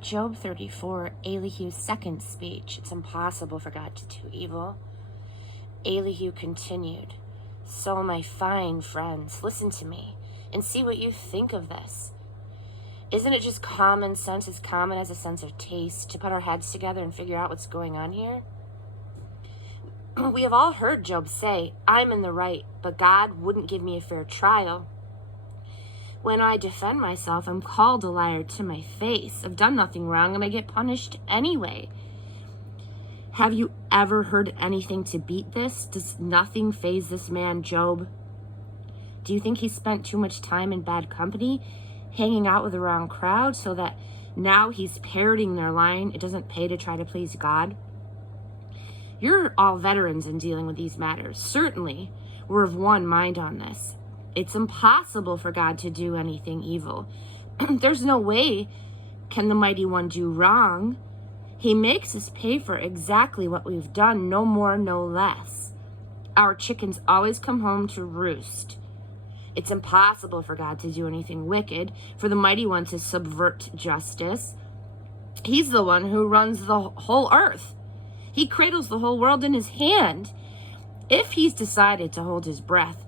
Job 34, Elihu's second speech. It's impossible for God to do evil. Elihu continued, "So, my fine friends, listen to me and see what you think of this. Isn't it just common sense, as common as a sense of taste, to put our heads together and figure out what's going on here? We have all heard Job say, 'I'm in the right, but God wouldn't give me a fair trial. When I defend myself, I'm called a liar to my face. I've done nothing wrong and I get punished anyway.' Have you ever heard anything to beat this? Does nothing faze this man, Job? Do you think he spent too much time in bad company, hanging out with the wrong crowd, so that now he's parroting their line, 'It doesn't pay to try to please God'? You're all veterans in dealing with these matters. Certainly, we're of one mind on this. It's impossible for God to do anything evil. There's no way can the Mighty One do wrong. He makes us pay for exactly what we've done, no more, no less. Our chickens always come home to roost. It's impossible for God to do anything wicked, for the Mighty One to subvert justice. He's the one who runs the whole earth. He cradles the whole world in his hand. If he's decided to hold his breath,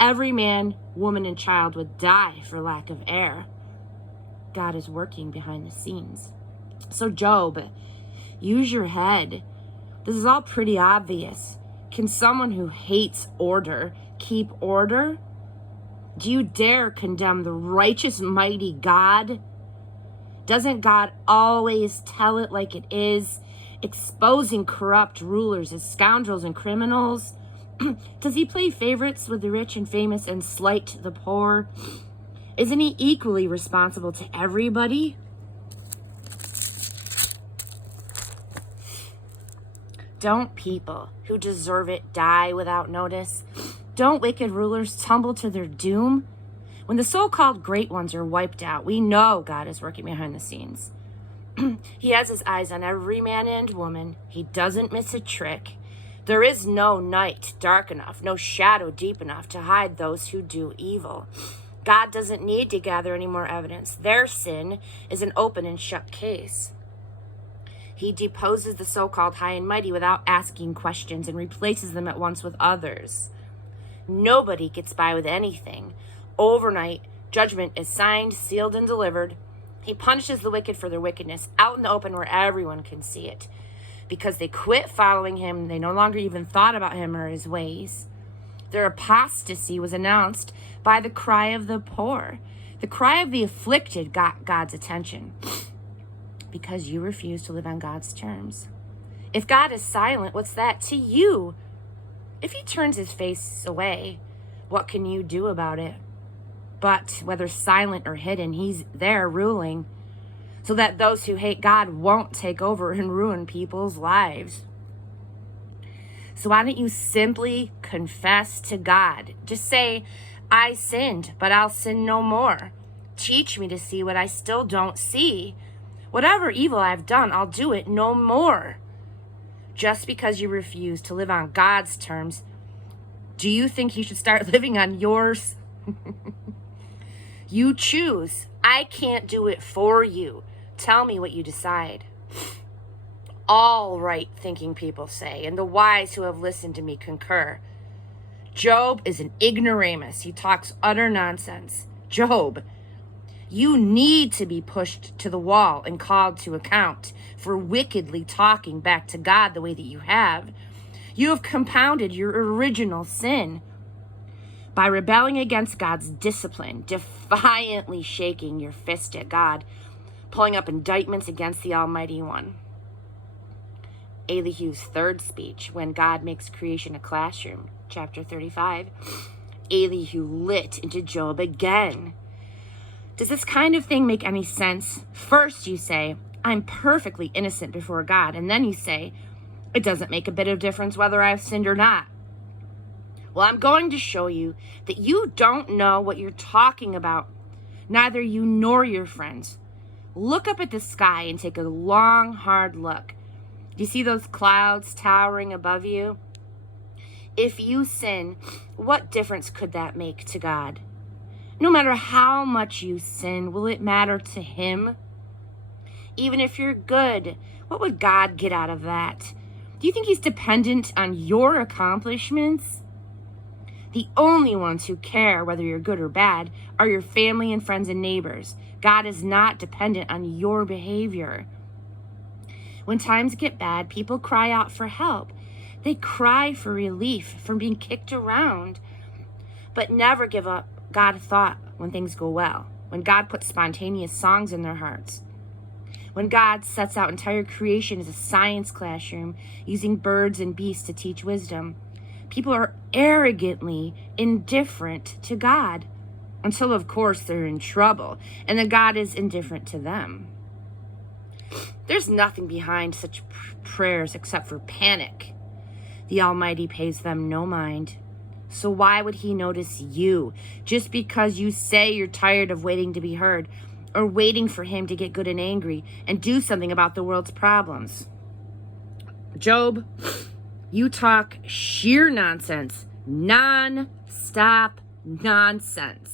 every man, woman, and child would die for lack of air. God is working behind the scenes. So Job, use your head. This is all pretty obvious. Can someone who hates order keep order? Do you dare condemn the righteous, mighty God? Doesn't God always tell it like it is, exposing corrupt rulers as scoundrels and criminals? Does he play favorites with the rich and famous and slight the poor? Isn't he equally responsible to everybody? Don't people who deserve it die without notice? Don't wicked rulers tumble to their doom? When the so-called great ones are wiped out, we know God is working behind the scenes. He has his eyes on every man and woman. He doesn't miss a trick. There is no night dark enough, no shadow deep enough to hide those who do evil. God doesn't need to gather any more evidence. Their sin is an open and shut case. He deposes the so-called high and mighty without asking questions and replaces them at once with others. Nobody gets by with anything. Overnight, judgment is signed, sealed, and delivered. He punishes the wicked for their wickedness out in the open where everyone can see it. Because they quit following him, they no longer even thought about him or his ways. Their apostasy was announced by the cry of the poor. The cry of the afflicted got God's attention. Because you refuse to live on God's terms. If God is silent, what's that to you? If he turns his face away, what can you do about it? But whether silent or hidden, he's there ruling, so that those who hate God won't take over and ruin people's lives. So why don't you simply confess to God? Just say, I sinned, but I'll sin no more. Teach me to see what I still don't see. Whatever evil I've done, I'll do it no more. Just because you refuse to live on God's terms, do you think you should start living on yours? You choose. I can't do it for you. Tell me what you decide. All right-thinking people say, and the wise who have listened to me concur. Job is an ignoramus. He talks utter nonsense. Job, you need to be pushed to the wall and called to account for wickedly talking back to God the way that you have. You have compounded your original sin by rebelling against God's discipline, defiantly shaking your fist at God, pulling up indictments against the Almighty One. Elihu's third speech, when God makes creation a classroom, chapter 35, Elihu lit into Job again. Does this kind of thing make any sense? First you say, I'm perfectly innocent before God, and then you say, it doesn't make a bit of difference whether I've sinned or not. Well, I'm going to show you that you don't know what you're talking about, neither you nor your friends. Look up at the sky and take a long, hard look. Do you see those clouds towering above you? If you sin, what difference could that make to God? No matter how much you sin, will it matter to him? Even if you're good, what would God get out of that? Do you think he's dependent on your accomplishments? The only ones who care whether you're good or bad are your family and friends and neighbors. God is not dependent on your behavior. When times get bad, people cry out for help. They cry for relief from being kicked around, but never give up God thought when things go well, when God puts spontaneous songs in their hearts, when God sets out entire creation as a science classroom using birds and beasts to teach wisdom. People are arrogantly indifferent to God until, of course, they're in trouble and then God is indifferent to them. There's nothing behind such prayers except for panic. The Almighty pays them no mind. So why would he notice you just because you say you're tired of waiting to be heard or waiting for him to get good and angry and do something about the world's problems? Job, you talk sheer nonsense, non-stop nonsense.